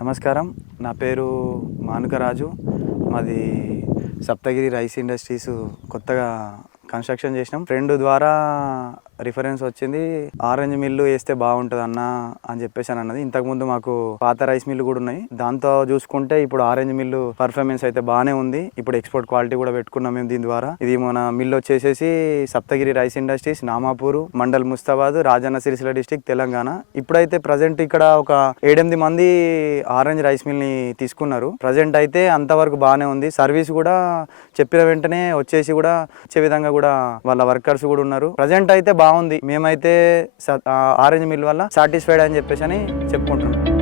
నమస్కారం. నా పేరు మానుకరాజు. మాది సప్తగిరి రైస్ ఇండస్ట్రీస్ కొత్తగా కన్స్ట్రక్షన్ చేసినాం. ఫ్రెండ్ ద్వారా రిఫరెన్స్ వచ్చింది, ఆరెంజ్ మిల్లు వేస్తే బాగుంటుంది అన్న అని చెప్పేసి అని అన్నది. ఇంతకుముందు మాకు పాత రైస్ మిల్లు కూడా ఉన్నాయి. దాంతో చూసుకుంటే ఇప్పుడు ఆరెంజ్ మిల్లు పర్ఫార్మెన్స్ అయితే బాగానే ఉంది. ఇప్పుడు ఎక్స్పోర్ట్ క్వాలిటీ కూడా పెట్టుకున్నాం మేము దీని ద్వారా. ఇది మన మిల్లు వచ్చేసేసి Saptagiri rice industries, Namapur mandal, Mustabad, Rajanna Sircilla district, Telangana. ఇప్పుడైతే ప్రజెంట్ ఇక్కడ ఒక 7-8 మంది ఆరెంజ్ రైస్ మిల్ ని తీసుకున్నారు. ప్రజెంట్ అయితే అంతవరకు బాగానే ఉంది. సర్వీస్ కూడా చెప్పిన వెంటనే వచ్చేసి కూడా వచ్చే విధంగా కూడా వాళ్ళ వర్కర్స్ కూడా ఉన్నారు. ప్రజెంట్ అయితే బాగుంది. మేమైతే ఆరెంజ్ మిల్ వల్ల సాటిస్ఫైడ్ అని చెప్పేసి అని చెప్పుకుంటున్నాం.